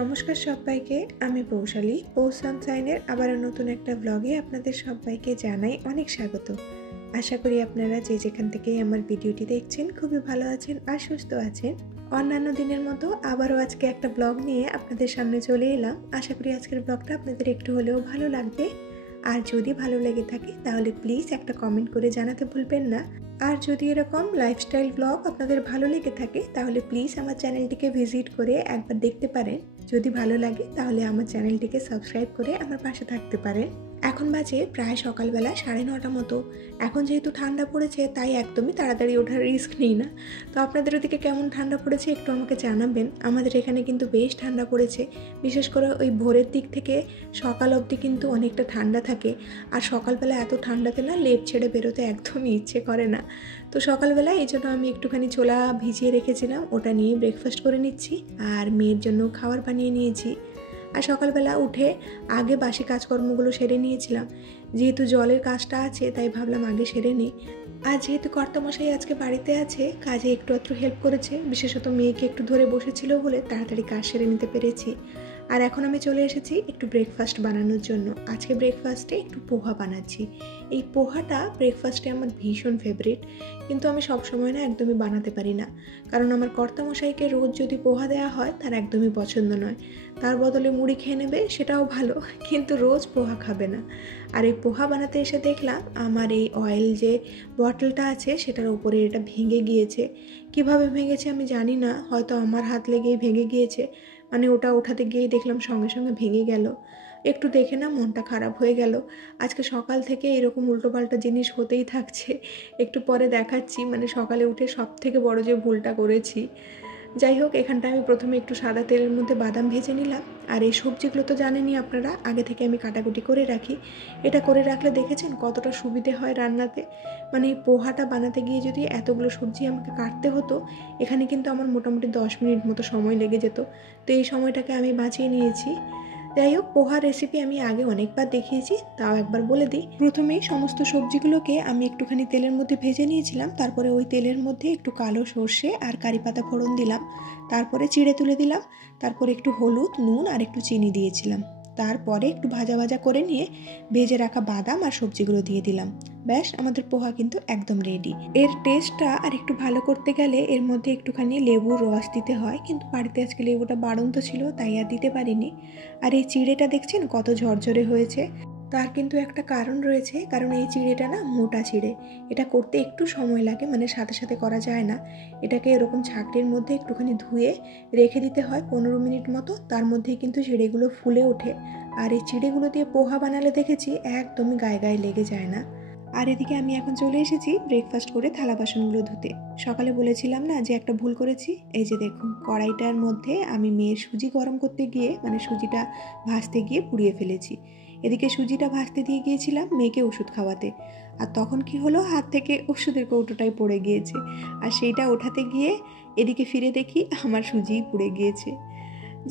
নমস্কার সবাইকে, আমি পৌশালী। পৌষ সানশাইনের আবারও নতুন একটা ব্লগে আপনাদের সবাইকে জানাই অনেক স্বাগত। আশা করি আপনারা যে যেখান থেকেই আমার ভিডিওটি দেখছেন খুবই ভালো আছেন আর সুস্থ আছেন। অন্যান্য দিনের মতো আবারও আজকে একটা ব্লগ নিয়ে আপনাদের সামনে চলে এলাম। আশা করি আজকের ব্লগটা আপনাদের একটু হলেও ভালো লাগবে। আর যদি ভালো লেগে থাকে তাহলে প্লিজ একটা কমেন্ট করে জানাতে ভুলবেন না। আর যদি এরকম লাইফস্টাইল ব্লগ আপনাদের ভালো লেগে থাকে তাহলে প্লিজ আমার চ্যানেলটিকে ভিজিট করে একবার দেখতে পারেন। যদি ভালো লাগে তাহলে আমার চ্যানেলটিকে সাবস্ক্রাইব করে আমার পাশে থাকতে পারেন। এখন বাজে প্রায় সকালবেলা 9:30 মতো। এখন যেহেতু ঠান্ডা পড়েছে তাই একদমই তাড়াতাড়ি ওঠার রিস্ক নিই না। তো আপনাদের ওদিকে কেমন ঠান্ডা পড়েছে একটু আমাকে জানাবেন। আমাদের এখানে কিন্তু বেশ ঠান্ডা পড়েছে, বিশেষ করে ওই ভোরের দিক থেকে সকাল অবধি কিন্তু অনেকটা ঠান্ডা থাকে। আর সকালবেলা এত ঠান্ডাতে না লেপ ছেড়ে বেরোতে একদমই ইচ্ছে করে না। তো সকালবেলা এই জন্য আমি একটুখানি ছোলা ভিজিয়ে রেখেছিলাম, ওটা নিয়ে ব্রেকফাস্ট করে নিচ্ছি। আর মেয়ের জন্য খাবার বানিয়ে নিয়েছি। আর সকালবেলা উঠে আগে বাসি কাজকর্মগুলো সেরে নিয়েছিলাম। যেহেতু জলের কাজটা আছে তাই ভাবলাম আগে সেরে নিই। আর যেহেতু কর্তামশাই আজকে বাড়িতে আছে, কাজে একটু হেল্প করেছে, বিশেষত মেয়েকে একটু ধরে বসেছিল বলে তাড়াতাড়ি কাজ সেরে নিতে পেরেছি। আর এখন আমি চলে এসেছি একটু ব্রেকফাস্ট বানানোর জন্য। আজকে ব্রেকফাস্টে একটু পোহা বানাচ্ছি। এই পোহাটা ব্রেকফাস্টে আমার ভীষণ ফেভারিট, কিন্তু আমি সবসময় না একদমই বানাতে পারি না। কারণ আমার কর্তামশাইকে রোজ যদি পোহা দেওয়া হয় তার একদমই পছন্দ নয়। তার বদলে মুড়ি খেয়ে নেবে, সেটাও ভালো, কিন্তু রোজ পোহা খাবে না। আর এই পোহা বানাতে এসে দেখলাম আমার এই অয়েল যে বটলটা আছে সেটার উপরে এটা ভেঙে গিয়েছে। কিভাবে ভেঙেছে আমি জানি না, হয়তো আমার হাত লেগেই ভেঙে গিয়েছে। মানে ওটা ওঠাতে গিয়েই দেখলাম সঙ্গে সঙ্গে ভেঙে গেল। একটু দেখে না মনটা খারাপ হয়ে গেল। আজকে সকাল থেকে এরকম উল্টোপাল্টা জিনিস হতেই থাকছে। একটু পরে দেখাচ্ছি, মানে সকালে উঠে সব থেকে বড় যে ভুলটা করেছি। যাই হোক, এখানটা আমি প্রথমে একটু সাদা তেলের মধ্যে বাদাম ভেজে নিলাম। আর এই সবজিগুলো তো জানেনই আপনারা, আগে থেকে আমি কাটাকুটি করে রাখি। এটা করে রাখলে দেখেছেন কতটা সুবিধে হয় রান্নাতে। মানে এই পোহাটা বানাতে গিয়ে যদি এতগুলো সবজি আমাকে কাটতে হতো, এখানে কিন্তু আমার মোটামুটি 10 মিনিট মতো সময় লেগে যেত। তো এই সময়টাকে আমি বাঁচিয়ে নিয়েছি। যাই হোক, পোহার রেসিপি আমি আগে অনেকবার দেখিয়েছি, তাও একবার বলে দিই। প্রথমেই সমস্ত সবজিগুলোকে আমি একটুখানি তেলের মধ্যে ভেজে নিয়েছিলাম। তারপরে ওই তেলের মধ্যে একটু কালো সর্ষে আর কারি পাতা ফোড়ন দিলাম। তারপরে চিড়ে তুলে দিলাম। তারপরে একটু হলুদ, নুন আর একটু চিনি দিয়েছিলাম। তারপরে একটু ভাজা ভাজা করে নিয়ে ভেজে রাখা বাদাম আর সবজিগুলো দিয়ে দিলাম। ব্যাস, আমাদের পোহা কিন্তু একদম রেডি। এর টেস্টটা আর একটু ভালো করতে গেলে এর মধ্যে একটুখানি লেবুর রস দিতে হয়, কিন্তু বাড়িতে আজকে লেবুটা বাড়ন্ত ছিল তাই আর দিতে পারিনি। আর এই চিড়েটা দেখছেন কত ঝরঝরে হয়েছে। তার কিন্তু একটা কারণ রয়েছে, কারণ এই চিড়েটা না মোটা চিড়ে। এটা করতে একটু সময় লাগে, মানে সাথে সাথে করা যায় না। এটাকে এরকম ছাঁকনির মধ্যে একটুখানি ধুয়ে রেখে দিতে হয় 15 মিনিট মতো। তার মধ্যেই কিন্তু চিড়েগুলো ফুলে ওঠে। আর এই চিড়েগুলো দিয়ে পোহা বানালে দেখেছি একদমই গায়ে গায়ে লেগে যায় না। আর এদিকে আমি এখন চলে এসেছি ব্রেকফাস্ট করে থালা বাসনগুলো ধুতে। সকালে বলেছিলাম না যে একটা ভুল করেছি। এই যে দেখুন, কড়াইটার মধ্যে আমি মেয়ের সুজি গরম করতে গিয়ে, মানে সুজিটা ভাজতে গিয়ে পুড়িয়ে ফেলেছি। এদিকে সুজিটা ভাজতে দিয়ে গিয়েছিলাম মেয়েকে ওষুধ খাওয়াতে। আর তখন কি হলো, হাত থেকে ওষুধের কৌটোটাই পড়ে গিয়েছে। আর সেইটা ওঠাতে গিয়ে এদিকে ফিরে দেখি আমার সুজিই পুড়ে গিয়েছে।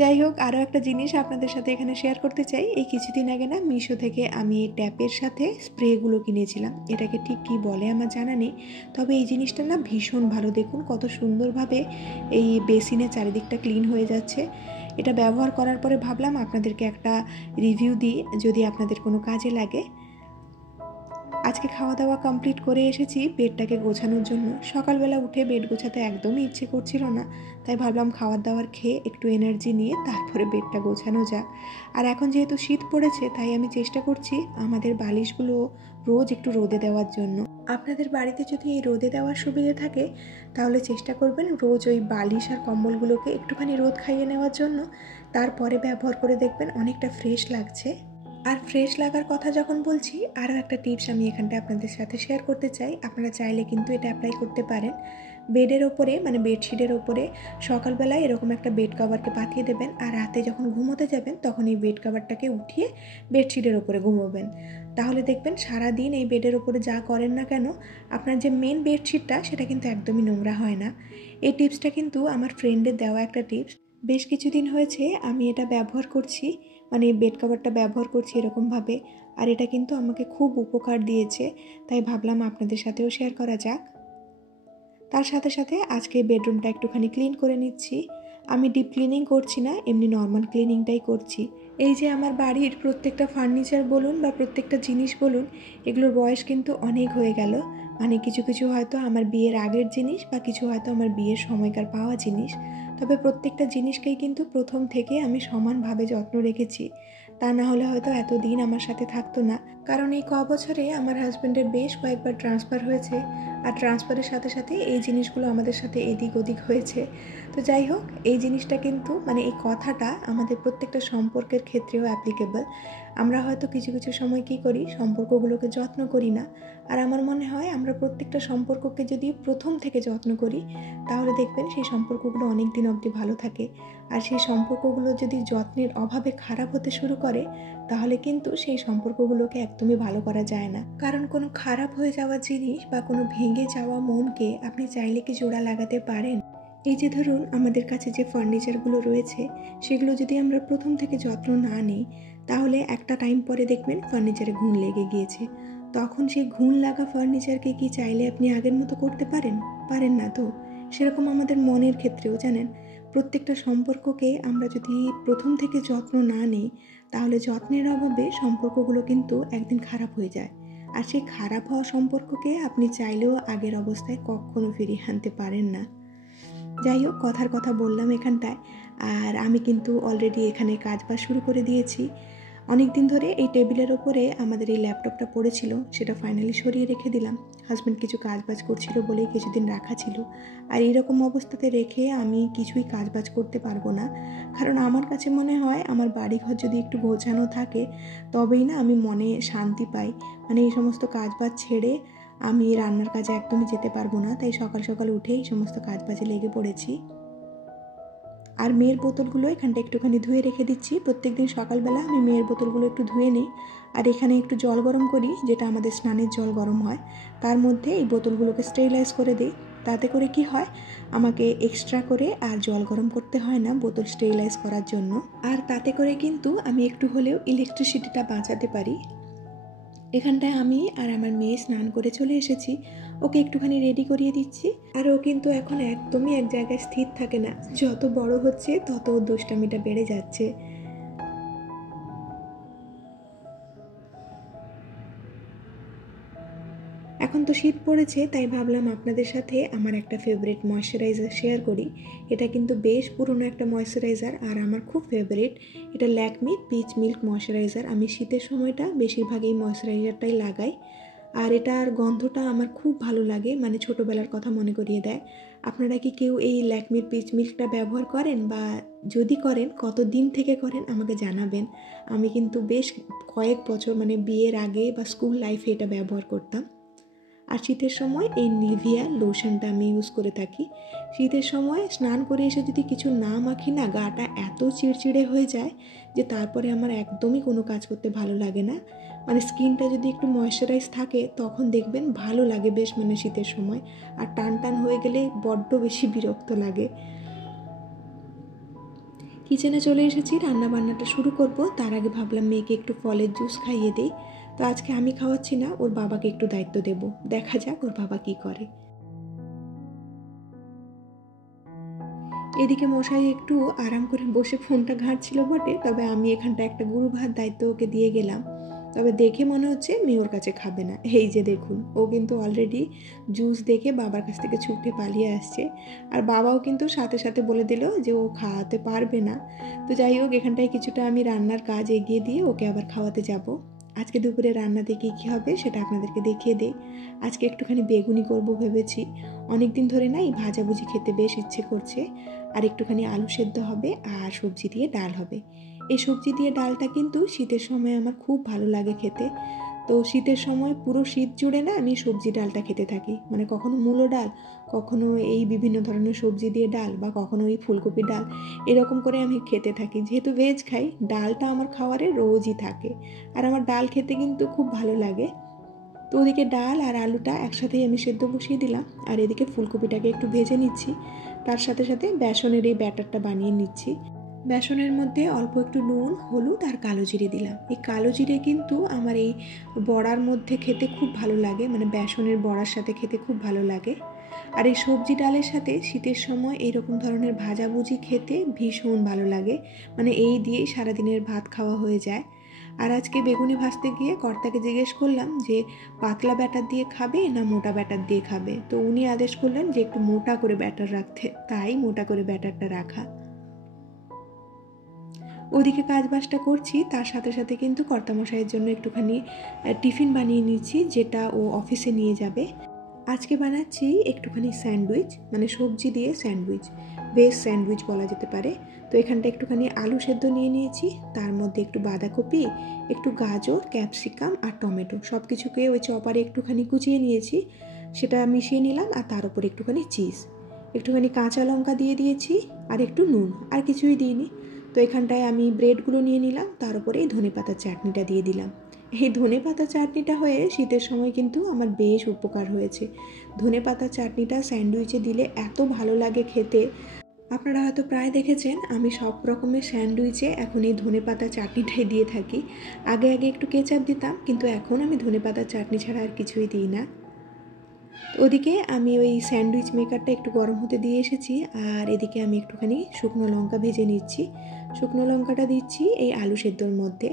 যাই হোক, আরও একটা জিনিস আপনাদের সাথে এখানে শেয়ার করতে চাই। এই কিছুদিন আগে না মিশো থেকে আমি এই ট্যাপের সাথে স্প্রেগুলো কিনেছিলাম। এটাকে ঠিক কী বলে আমার জানা নেই, তবে এই জিনিসটা না ভীষণ ভালো। দেখুন কত সুন্দরভাবে এই বেসিনের চারিদিকটা ক্লিন হয়ে যাচ্ছে। এটা ব্যবহার করার পরে ভাবলাম আপনাদেরকে একটা রিভিউ দিই, যদি আপনাদের কোনো কাজে লাগে। আজকে খাওয়া দাওয়া কমপ্লিট করে এসেছি বেডটাকে গোছানোর জন্য। সকালবেলা উঠে বেড গোছাতে একদমই ইচ্ছে করছিল না, তাই ভাবলাম খাবার দাবার খেয়ে একটু এনার্জি নিয়ে তারপরে বেডটা গোছানো যাক। আর এখন যেহেতু শীত পড়েছে তাই আমি চেষ্টা করছি আমাদের বালিশগুলো রোজ একটু রোদে দেওয়ার জন্য। আপনাদের বাড়িতে যদি এই রোদে দেওয়ার সুবিধে থাকে তাহলে চেষ্টা করবেন রোজ ওই বালিশ আর কম্বলগুলোকে একটুখানি রোদ খাইয়ে নেওয়ার জন্য। তারপরে ব্যবহার করে দেখবেন অনেকটা ফ্রেশ লাগছে। আর ফ্রেশ লাগার কথা যখন বলছি, আরও একটা টিপস আমি এখানটা আপনাদের সাথে শেয়ার করতে চাই। আপনারা চাইলে কিন্তু এটা অ্যাপ্লাই করতে পারেন। বেডের ওপরে, মানে বেডশিটের ওপরে সকালবেলায় এরকম একটা বেড কভারকে পাঠিয়ে দেবেন। আর রাতে যখন ঘুমোতে যাবেন তখন এই বেড কভারটাকে উঠিয়ে বেডশিটের ওপরে ঘুমোবেন। তাহলে দেখবেন সারাদিন এই বেডের ওপরে যা করেন না কেন, আপনার যে মেন বেডশিটটা সেটা কিন্তু একদমই নোংরা হয় না। এই টিপসটা কিন্তু আমার ফ্রেন্ডের দেওয়া একটা টিপস। বেশ কিছুদিন হয়েছে আমি এটা ব্যবহার করছি, মানে বেড কভারটা ব্যবহার করছি এরকমভাবে। আর এটা কিন্তু আমাকে খুব উপকার দিয়েছে, তাই ভাবলাম আপনাদের সাথেও শেয়ার করা যাক। তার সাথে সাথে আজকে বেডরুমটা একটুখানি ক্লিন করে নিচ্ছি। আমি ডিপ ক্লিনিং করছি না, এমনি নর্মাল ক্লিনিংটাই করছি। এই যে আমার বাড়ির প্রত্যেকটা ফার্নিচার বলুন বা প্রত্যেকটা জিনিস বলুন, এগুলোর বয়স কিন্তু অনেক হয়ে গেল। মানে কিছু কিছু হয়তো আমার বিয়ের আগের জিনিস বা কিছু হয়তো আমার বিয়ের সময়কার পাওয়া জিনিস। তবে প্রত্যেকটা জিনিসকেই কিন্তু প্রথম থেকে আমি সমানভাবে যত্ন রেখেছি। তা না হলে হয়তো এতদিন আমার সাথে থাকতো না। কারণ এই বছরে আমার হাজব্যান্ডের বেশ কয়েকবার ট্রান্সফার হয়েছে, আর ট্রান্সফারের সাথে সাথে এই জিনিসগুলো আমাদের সাথে এদিক ওদিক হয়েছে। তো যাই হোক, এই জিনিসটা কিন্তু মানে এই কথাটা আমাদের প্রত্যেকটা সম্পর্কের ক্ষেত্রেও অ্যাপ্লিকেবল। আমরা হয়তো কিছু কিছু সময় কী করি, সম্পর্কগুলোকে যত্ন করি না। আর আমার মনে হয় আমরা প্রত্যেকটা সম্পর্ককে যদি প্রথম থেকে যত্ন করি, তাহলে দেখবেন সেই সম্পর্কগুলো অনেক দিন অবধি ভালো থাকে। আর সেই সম্পর্কগুলো যদি যত্নের অভাবে খারাপ হতে শুরু করে, তাহলে কিন্তু সেই সম্পর্কগুলোকে একদমই ভালো করা যায় না। কারণ কোনো খারাপ হয়ে যাওয়া জিনিস বা কোনো ভেঙে যাওয়া মনকে আপনি চাইলে কি জোড়া লাগাতে পারেন? এই যে ধরুন আমাদের কাছে যে ফার্নিচারগুলো রয়েছে, সেগুলো যদি আমরা প্রথম থেকে যত্ন না নিই, তাহলে একটা টাইম পরে দেখবেন ফার্নিচারে ঘুণ লেগে গিয়েছে। তখন সেই ঘুণ লাগা ফার্নিচারকে কি চাইলে আপনি আগের মতো করতে পারেন? পারেন না তো। সেরকম আমাদের মনের ক্ষেত্রেও জানেন, প্রত্যেকটা সম্পর্ককে আমরা যদি প্রথম থেকে যত্ন না নিই, তাহলে যত্নের অভাবে সম্পর্কগুলো কিন্তু একদিন খারাপ হয়ে যায়। আর সেই খারাপ হওয়া সম্পর্ককে আপনি চাইলেও আগের অবস্থায় কখনো ফিরিয়ে আনতে পারেন না। যাই হোক, কথার কথা বললাম এখানটায়। আর আমি কিন্তু অলরেডি এখানে কাজবাজ শুরু করে দিয়েছি। অনেক দিন ধরে এই টেবিলের ওপরে আমাদের এই ল্যাপটপটা পড়েছিল, সেটা ফাইনালি সরিয়ে রেখে দিলাম। হাজব্যান্ড কিছু কাজবাজ করছিল বলেই কিছুদিন রাখা ছিল। আর এরকম অবস্থাতে রেখে আমি কিছুই কাজবাজ করতে পারবো না। কারণ আমার কাছে মনে হয় আমার বাড়িঘর যদি একটু গোছানো থাকে, তবেই না আমি মনে শান্তি পাই। মানে এই সমস্ত কাজবাজ ছেড়ে আমি রান্নার কাজে একদমই যেতে পারবো না। তাই সকাল সকাল উঠেই সমস্ত কাজবাজে লেগে পড়েছি। আর মেয়ের বোতলগুলো এখানটা একটুখানি ধুয়ে রেখে দিচ্ছি। প্রত্যেকদিন সকালবেলা আমি মেয়ের বোতলগুলো একটু ধুয়ে নিই। আর এখানে একটু জল গরম করি, যেটা আমাদের স্নানের জল গরম হয়, তার মধ্যে এই বোতলগুলোকে স্টেরিলাইজ করে দিই। তাতে করে কি হয়, আমাকে এক্সট্রা করে আর জল গরম করতে হয় না বোতল স্টেরিলাইজ করার জন্য। আর তাতে করে কিন্তু আমি একটু হলেও ইলেকট্রিসিটিটা বাঁচাতে পারি। এখানটায় আমি আর আমার মেয়ে স্নান করে চলে এসেছি। ওকে একটুখানি রেডি করিয়ে দিচ্ছি। আর ও কিন্তু এখন একদমই এক জায়গায় স্থির থাকে না। যত বড় হচ্ছে তত ওর দুষ্টামিটা বেড়ে যাচ্ছে। এখন তো শীত পড়েছে, তাই ভাবলাম আপনাদের সাথে আমার একটা ফেভারিট ময়শ্চারাইজার শেয়ার করি। এটা কিন্তু বেশ পুরনো একটা ময়শ্চারাইজার আর আমার খুব ফেভারিট। এটা ল্যাকমি পিচ মিল্ক ময়শ্চারাইজার। আমি শীতের সময়টা বেশিরভাগ এই ময়শ্চারাইজারটাই লাগাই। আর এটার গন্ধটা আমার খুব ভালো লাগে, মানে ছোটোবেলার কথা মনে করিয়ে দেয়। আপনারা কি কেউ এই ল্যাকমির পিচ মিল্কটা ব্যবহার করেন, বা যদি করেন কত দিন থেকে করেন আমাকে জানাবেন। আমি কিন্তু বেশ কয়েক বছর, মানে বিয়ের আগে বা স্কুল লাইফে এটা ব্যবহার করতাম। আর শীতের সময় এই নিভিয়া লোশনটা আমি ইউজ করে থাকি। শীতের সময় স্নান করে এসে যদি কিছু না মাখি না, গাটা এত চিড়চিড়ে হয়ে যায় যে তারপরে আমার একদমই কোনো কাজ করতে ভালো লাগে না। মানে স্কিনটা যদি একটু ময়শ্চারাইজ থাকে তখন দেখবেন ভালো লাগে বেশ, মানে শীতের সময়। আর টান টান হয়ে গেলে বড্ড বেশি বিরক্ত লাগে। কিচেনে চলে এসেছি, রান্না বান্নাটা শুরু করব। তার আগে ভাবলাম মেয়েকে একটু ফলের জুস খাইয়ে দিই। তো আজকে আমি খাওয়াচ্ছি না, ওর বাবাকে একটু দায়িত্ব দেব। দেখা যাক ওর বাবা কি করে। এদিকে মশাই একটু আরাম করে বসে ফোনটা ঘাঁটছিল বটে, তবে আমি এখানটা একটা গুরু ভাত দায়িত্ব ওকে দিয়ে গেলাম। তবে দেখে মনে হচ্ছে মেয়ে ওর কাছে খাবে না। এই যে দেখুন, ও কিন্তু অলরেডি জুস দেখে বাবার কাছ থেকে ছুটে পালিয়ে আসছে। আর বাবাও কিন্তু সাথে সাথে বলে দিল যে ও খাওয়াতে পারবে না। তো যাই হোক, এখানটায় কিছুটা আমি রান্নার কাজ এগিয়ে দিয়ে ওকে আবার খাওয়াতে যাব। আজকে দুপুরে রান্নাতে কী হবে সেটা আপনাদেরকে দেখিয়ে দিই। আজকে একটুখানি বেগুনি করব ভেবেছি। অনেক দিন ধরে না এই ভাজাভুজি খেতে বেশ ইচ্ছে করছে। আর একটুখানি আলু সেদ্ধ হবে আর সবজি দিয়ে ডাল হবে। এই সবজি দিয়ে ডালটা কিন্তু শীতের সময় আমার খুব ভালো লাগে খেতে। তো শীতের সময় পুরো শীত জুড়ে না আমি সবজি ডালটা খেতে থাকি। মানে কখনো মূলো ডাল, কখনো এই বিভিন্ন ধরনের সবজি দিয়ে ডাল, বা কখনো এই ফুলকপি ডাল, এরকম করে আমি খেতে থাকি। যেহেতু ভেজ খাই, ডালটা আমার খাবারে রোজই থাকে। আর আমার ডাল খেতে কিন্তু খুব ভালো লাগে। তো ওদিকে ডাল আর আলুটা একসাথেই আমি সেদ্ধ বসিয়ে দিলাম। আর এদিকে ফুলকপিটাকে একটু ভেজে নিচ্ছি। তার সাথে সাথে বেসনের এই ব্যাটারটা বানিয়ে নিচ্ছি। বেসনের মধ্যে অল্প একটু নুন, হলুদ আর কালো জিরে দিলাম। এই কালো জিরে কিন্তু আমার এই বড়ার মধ্যে খেতে খুব ভালো লাগে, মানে বেসনের বড়ার সাথে খেতে খুব ভালো লাগে। আর এই সবজি ডালের সাথে শীতের সময় এইরকম ধরনের ভাজাভুজি খেতে ভীষণ ভালো লাগে, মানে এই দিয়েই সারাদিনের ভাত খাওয়া হয়ে যায়। আর আজকে বেগুনি ভাজতে গিয়ে কর্তাকে জিজ্ঞেস করলাম যে পাতলা ব্যাটার দিয়ে খাবে না মোটা ব্যাটার দিয়ে খাবে, তো উনি আদেশ করলেন যে একটু মোটা করে ব্যাটার রাখতে, তাই মোটা করে ব্যাটারটা রাখা। ওদিকে কাজবাজটা করছি, তার সাথে সাথে কিন্তু কর্তামশাইয়ের জন্য একটুখানি টিফিন বানিয়ে নিচ্ছি, যেটা ও অফিসে নিয়ে যাবে। আজকে বানাচ্ছি একটুখানি স্যান্ডউইচ, মানে সবজি দিয়ে স্যান্ডউইচ, ভেজ স্যান্ডউইচ বলা যেতে পারে। তো এখানটা একটুখানি আলু সেদ্ধ নিয়ে নিয়েছি, তার মধ্যে একটু বাঁধাকপি, একটু গাজর, ক্যাপসিকাম আর টমেটো সব কিছুকে ওই চপারে একটুখানি কুচিয়ে নিয়েছি, সেটা মিশিয়ে নিলাম। আর তার উপরে একটুখানি চিজ, একটুখানি কাঁচা লঙ্কা দিয়ে দিয়েছি, আর একটু নুন, আর কিছুই দিইনি। তো এখানটায় আমি ব্রেডগুলো নিয়ে নিলাম, তার উপরে এই ধনেপাতার চাটনিটা দিয়ে দিলাম। এই ধনেপাতা চাটনিটা হয়ে শীতের সময় কিন্তু আমার বেশ উপকার হয়েছে। ধনেপাতা চাটনিটা স্যান্ডউইচে দিলে এত ভালো লাগে খেতে। আপনারা হয়তো প্রায় দেখেছেন আমি সব রকমের স্যান্ডউইচে এখন এই ধনেপাতা চাটনিটাই দিয়ে থাকি। আগে আগে একটু কেচাপ দিতাম, কিন্তু এখন আমি ধনেপাতা চাটনি ছাড়া আর কিছুই দিই না। ওদিকে আমি ওই স্যান্ডউইচ মেকারটা একটু গরম হতে দিয়ে এসেছি, আর এদিকে আমি একটুখানি শুকনো লঙ্কা ভেজে নিচ্ছি। শুকনো লঙ্কাটা দিচ্ছি এই আলু সেদ্ধর মধ্যে।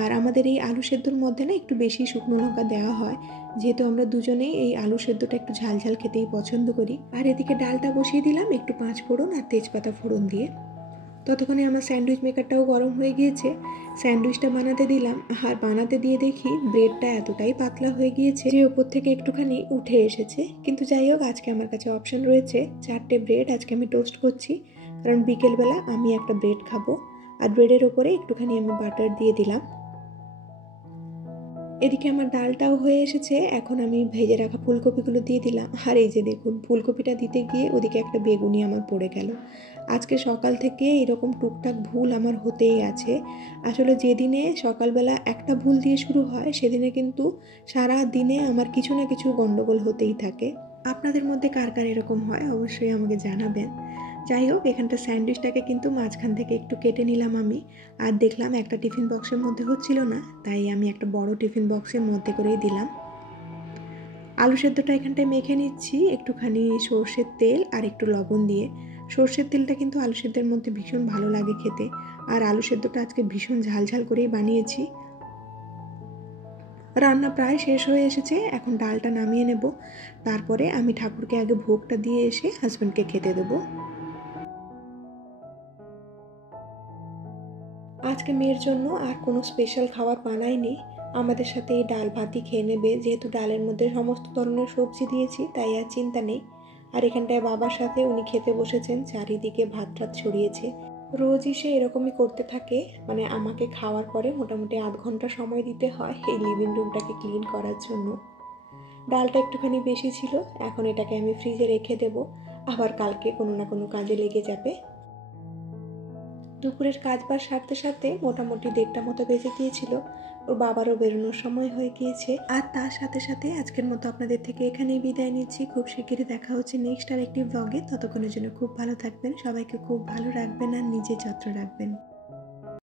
আর আমাদের এই আলু সেদ্ধর মধ্যে না একটু বেশি শুকনো লঙ্কা দেওয়া হয়, যেহেতু আমরা দুজনেই এই আলু সেদ্ধটা একটু ঝাল ঝাল খেতেই পছন্দ করি। আর এদিকে ডালটা বসিয়ে দিলাম একটু 5 ফোড়ন আর তেজপাতা ফোড়ন দিয়ে। ততক্ষণে আমার স্যান্ডউইচ মেকারটাও গরম হয়ে গিয়েছে, স্যান্ডউইচটা বানাতে দিলাম। আর বানাতে দিয়ে দেখি ব্রেডটা এতটাই পাতলা হয়ে গিয়েছে যে ওপর থেকে একটুখানি উঠে এসেছে। কিন্তু যাই হোক, আজকে আমার কাছে অপশান রয়েছে 4টে ব্রেড আজকে আমি টোস্ট করছি, কারণ বিকেলবেলা আমি একটা ব্রেড খাবো। আর ব্রেডের ওপরে একটুখানি আমি বাটার দিয়ে দিলাম। এদিকে আমার ডালটাও হয়ে এসেছে, এখন আমি ভেজে রাখা ফুলকপিগুলো দিয়ে দিলাম। আর এই যে দেখুন, ফুলকপিটা দিতে গিয়ে ওদিকে একটা বেগুনি আমার পড়ে গেল। আজকে সকাল থেকে এরকম টুকটাক ভুল আমার হতেই আছে। আসলে যেদিনে সকালবেলা একটা ভুল দিয়ে শুরু হয়, সেদিনে কিন্তু সারা দিনে আমার কিছু না কিছু গণ্ডগোল হতেই থাকে। আপনাদের মধ্যে কার কার এরকম হয় অবশ্যই আমাকে জানাবেন। যাই হোক, এখানটা স্যান্ডউইচটাকে কিন্তু মাঝখান থেকে একটু কেটে নিলাম আমি। আর দেখলাম একটা টিফিন বক্সের মধ্যে হচ্ছিল না, তাই আমি একটা বড় টিফিন বক্সের মধ্যে করেই দিলাম। আলু সেদ্ধটা এখানটায় মেখে নিচ্ছি একটুখানি সর্ষের তেল আর একটু লবণ দিয়ে। সর্ষের তেলটা কিন্তু আলু সেদ্ধের মধ্যে ভীষণ ভালো লাগে খেতে। আর আলু সেদ্ধটা আজকে ভীষণ ঝাল ঝাল করেই বানিয়েছি। রান্না প্রায় শেষ হয়ে এসেছে, এখন ডালটা নামিয়ে নেব। তারপরে আমি ঠাকুরকে আগে ভোগটা দিয়ে এসে হাজব্যান্ডকে খেতে দেবো। আজকে মেয়ের জন্য আর কোনো স্পেশাল খাবার বানাইনি, আমাদের সাথে এই ডাল ভাতই খেয়ে নেবে, যেহেতু ডালের মধ্যে সমস্ত ধরনের সবজি দিয়েছি, তাই আর চিন্তা নেই। আর এখানটায় বাবার সাথে উনি খেতে বসেছেন, চারিদিকে ভাত টাত ছড়িয়েছে। রোজই সে এরকমই করতে থাকে, মানে আমাকে খাওয়ার পরে মোটামুটি 8 ঘন্টা সময় দিতে হয় এই লিভিং রুমটাকে ক্লিন করার জন্য। ডালটা একটুখানি বেশি ছিল, এখন এটাকে আমি ফ্রিজে রেখে দেব, আবার কালকে কোনো না কোনো কাজে লেগে যাবে। দুপুরের কাজবাজ সারতে সারতে মোটামুটি 1:30টা মতো বেজে গিয়েছিল। ওর বাবারও বেরোনোর সময় হয়ে গিয়েছে। আর তার সাথে সাথে আজকের মতো আপনাদের থেকে এখানেই বিদায় নিচ্ছি। খুব শিগগিরই দেখা হচ্ছে নেক্সট আর একটি ব্লগে। ততক্ষণের জন্য খুব ভালো থাকবেন, সবাইকে খুব ভালো রাখবেন আর নিজের যত্ন রাখবেন।